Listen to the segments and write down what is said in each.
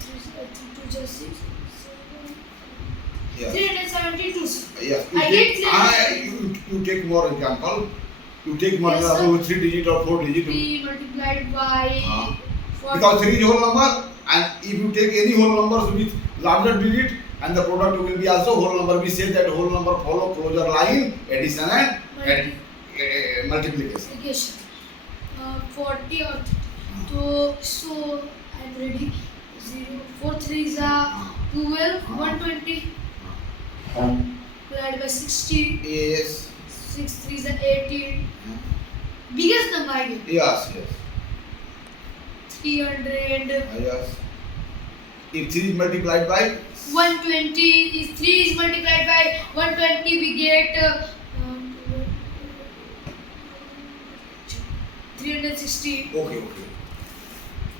3 just 6, 7, Yes. 372. Yes. You take more example. You take more Yes, sir. 3 digit or 4 digit. 3 multiplied by 40. Because 3 is whole number, and if you take any whole numbers with larger digit, and the product will be also whole number. We say that whole number follow closure line, addition and multiplication. 40 or 30. So I'm ready. 0, 4 3 is 12, 120 divided by 60. Yes. 6 3 is 18. Biggest number I get. Yes. 300. Yes. If 3 is multiplied by 120. If 3 is multiplied by 120, we get 360. Okay.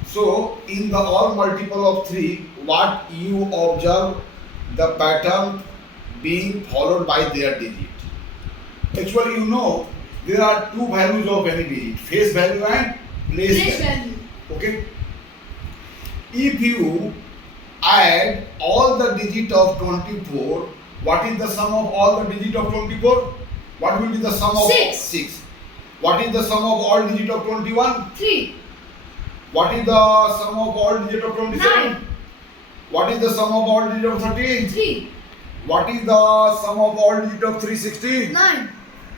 So in the all multiple of 3, what you observe the pattern being followed by their digit. Actually, you know there are two values of any digit: face value and place value. Okay. If you add all the digit of 24, what is the sum of all the digit of 24? What will be the sum of 6? What is the sum of all digit of 21? 3. What is the sum of all digit of 27? 9. What is the sum of all digit of 13? 3. What is the sum of all digit of 360? 9.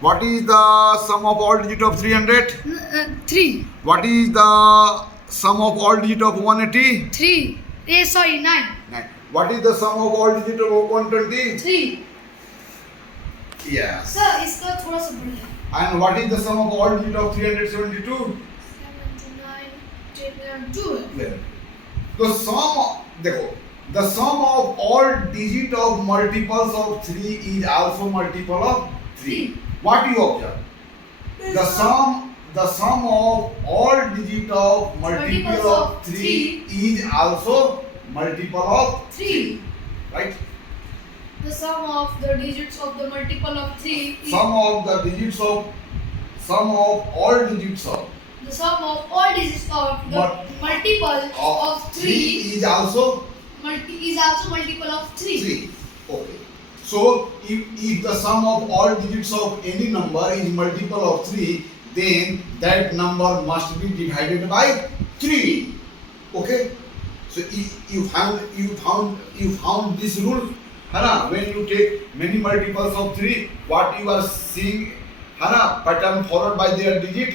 What is the sum of all digit of 300? 3. What is the sum of all digit of 180? 3. 9. 9. What is the sum of all digit of 120? 3. Yes. Sir, इसका थोड़ा सा बढ़ है. And what is the sum of all digit of 372? 79, 10 and 2. Well, the sum of all digit of multiples of 3 is also multiple of 3. What do you observe? The sum of all digit of multiple of 3 is also multiple of 3. Right? The sum of the digits of the multiple of 3 is Sum of all digits of the sum of all digits of the multiple of 3 is also multiple of 3. 3. Okay. So if the sum of all digits of any number is multiple of 3, then that number must be divided by 3. Okay. So you found this rule. When you take many multiples of 3, what you are seeing, pattern followed by their digit.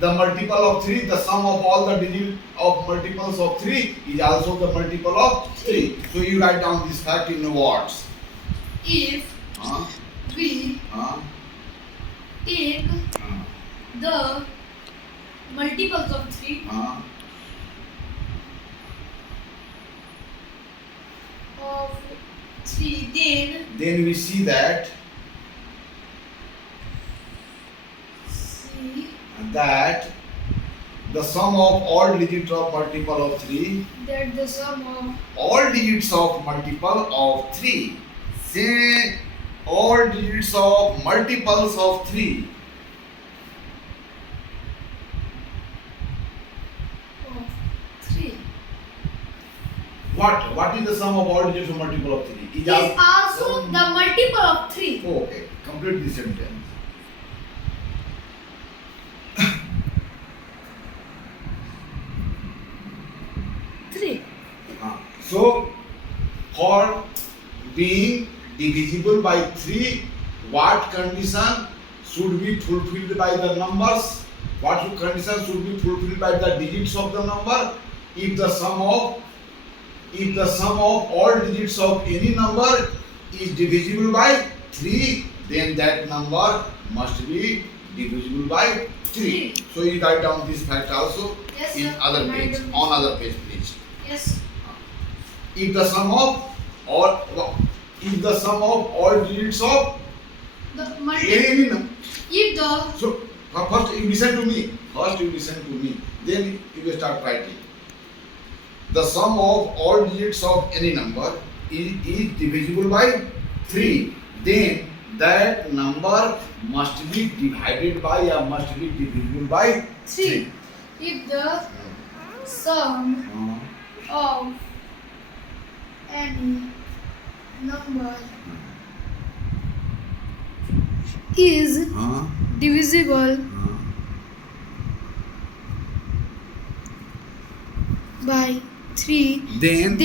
The multiple of 3, the sum of all the digit of multiples of 3 is also the multiple of 3. So you write down this fact in words. If we take the multiples of 3 of 3, then we see that the sum of all digits of multiple of 3, that the sum of all digits of multiple of 3, say all digits of multiples of 3, what is the sum of all digits of multiple of 3? Is also the multiple of 3. Okay, complete the sentence. So, for being divisible by 3, what condition should be fulfilled by the numbers? What condition should be fulfilled by the digits of the number? If the sum of all digits of any number is divisible by 3, then that number must be divisible by 3. So you write down this fact also. Yes, in sir. other page, on other page, please. Yes. If the sum of all digits of The any number. if the So first you listen to me. Then you will start writing. The sum of all digits of any number is divisible by 3. Then that number must be divided by or must be divisible by 3. if the sum of any number is Huh? divisible Huh? by 3, Then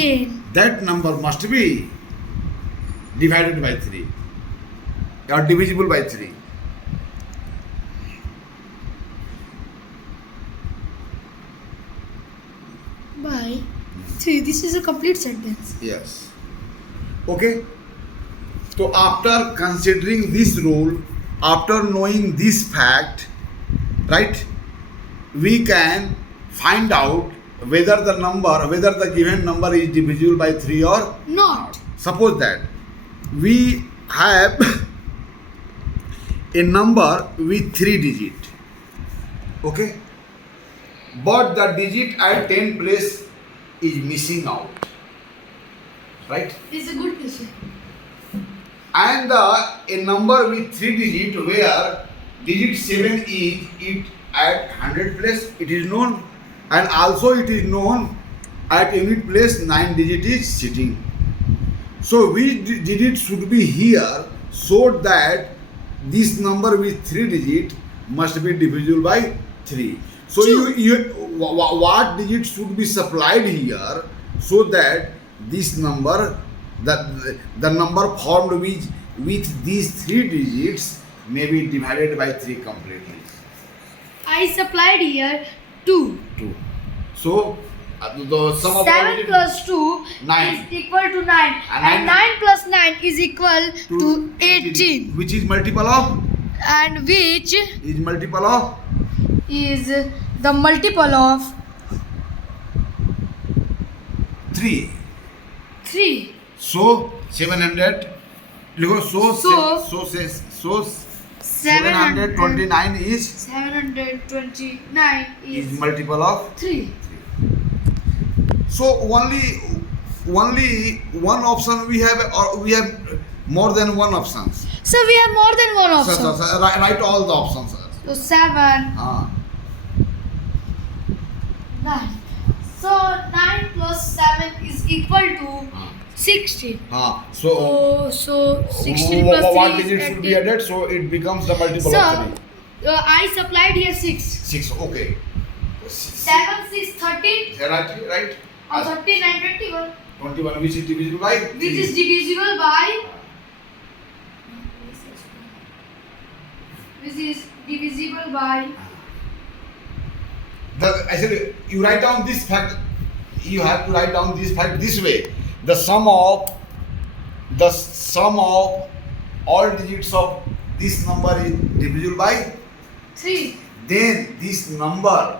that number must be divided by 3 or divisible by 3. by 3. This is a complete sentence. Yes. Okay. So after considering this rule, after knowing this fact, right, we can find out whether the given number is divisible by 3 or Not. suppose that we have a number with 3 digit, okay, but the digit at 10 place is missing out, right, This is a good question. and a number with 3 digit where digit 7 is it at 100 place, it is known, and also it is known at unit place 9 digit is sitting. So which digit should be here so that this number with 3 digit must be divisible by 3. So what digit should be supplied here so that this number, the number formed with these 3 digits may be divided by 3 completely. I supplied here 2. 2. So the sum of 7 plus 2 9. is equal to 9. And And 9 plus 9 is equal to 18. which is multiple of And which is multiple of is the multiple of 3. 3. So 700. So 729 is 729 is multiple of 3. So only one option we have, or we have more than one options. So we have more than one option. So write all the options. So 7, 9. So 9 plus 7 is equal to 16. So So 16 plus 3 what is digit should be 18. added? So it becomes the multiple So of 3. I supplied here 6. 6. Okay. 7, 6, 13. Right. Or 39, 21. 21, which is divisible by 3. Which is divisible by. Which is divisible by. Actually, you write down this fact. You have to write down this fact this way: the sum of all digits of this number is divisible by 3. Then this number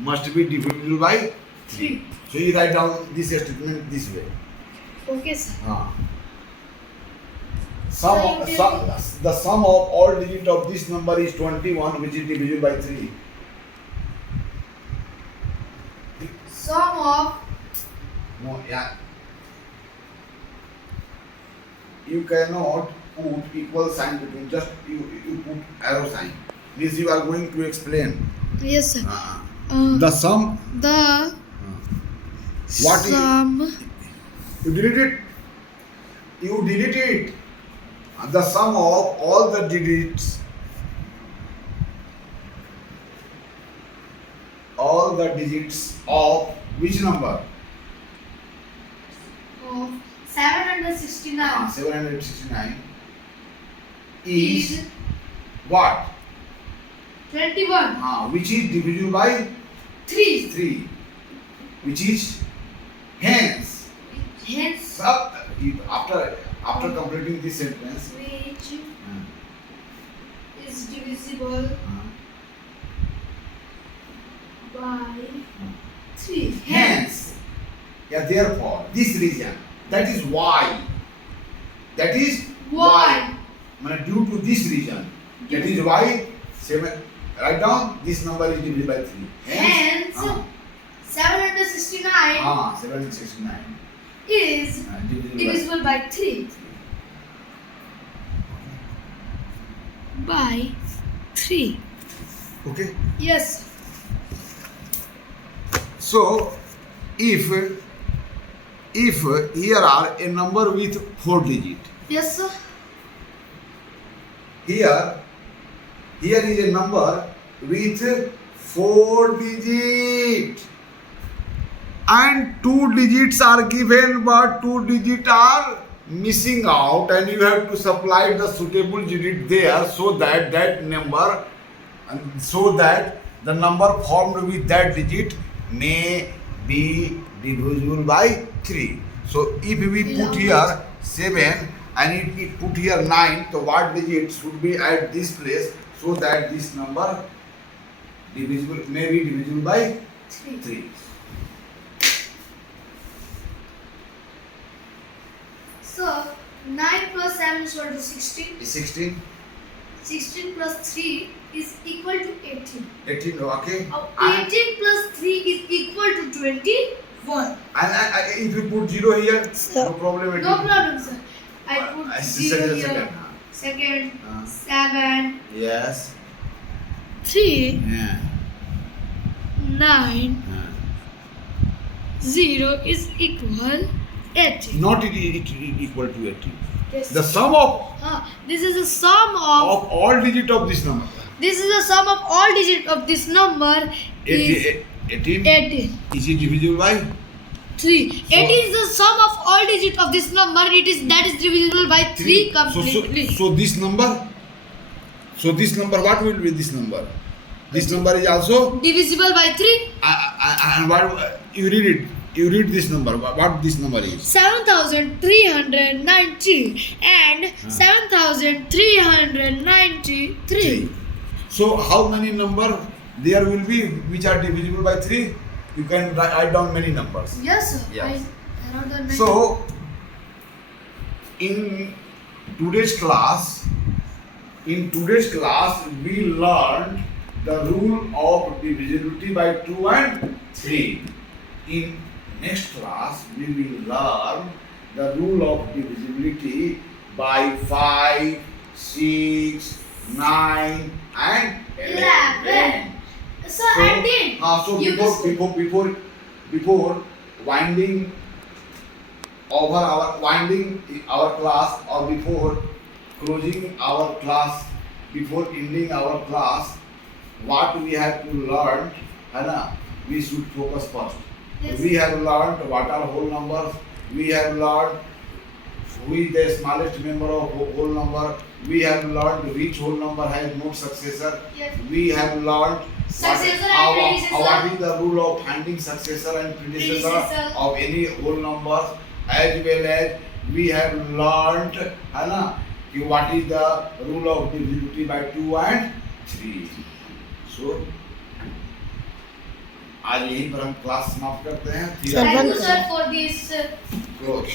must be divisible by 3. So you write down this statement this way. Okay, sir. The sum of all digits of this number is 21, which is divisible by 3. Sum of. No, yeah. You cannot put equal sign between, just you put arrow sign. Means you are going to explain. Yes, sir. The sum. The What sum. You delete it. You delete it. The sum of all the digits. All the digits of which number? Of 769 769 is is what? 21. Which is divisible by 3. 3. Which is hence. Hence, After completing this sentence. which is divisible by 3. Hence. Yeah, therefore, this region. That is why. That is Why? Due to this region. That is why 7. Write down this number is divisible by 3. Hence, 769 769 is divisible by 3. By 3. Okay. Yes. So, if if here are a number with 4 digit, Yes, sir. here is a number with 4 digit and 2 digits are given but 2 digits are missing out, and you have to supply the suitable digit there so that the number formed with that digit may be divisible by 3. So if we put here 7 and it put here 9, so what digit should be at this place so that this number may be divisible by 3. So 9 plus 7 is equal to 16. Is 16? 16 plus 3 is equal to 18. 18, okay. 18 plus 3 is equal to 21. And if you put 0 here, Sir. no problem. No problem, sir. I put 0 here. Second. Second, 7, Yes. 3, Yeah. 9, 0 is equal 18. Not it equal to 18. Yes. The sum of This is the sum of all digit of this number. this is the sum of all digits of this number is 18. 18. Is it divisible by? 3. 18 is the sum of all digits of this number. That is divisible by 3 completely. So this number. So this number, what will be this number? This number is also Divisible by 3. and what you read it. You read this number. What this number is? 7,390 and 7,393. So how many number there will be which are divisible by 3? You can write down many numbers. Yes, sir. Yes. I wrote down many. So in today's class we learned the rule of divisibility by 2 and 3. In next class we will learn the rule of divisibility by 5, 6, 9 and 11. So ending. So before winding our class, or before closing our class, before ending our class, what we have to learn, we should focus first. Yes. We have learned what are whole numbers. We have learned who is the smallest member of whole number. We have learned which whole number has no successor. Yes. We have learned Successor and predecessor. what is the rule of finding successor and predecessor of any whole numbers, as well as we have learned what is the rule of divisibility by 2 and 3. So आज यहीं पर हम class समाप्त करते हैं। Thank you, sir, for this. Close.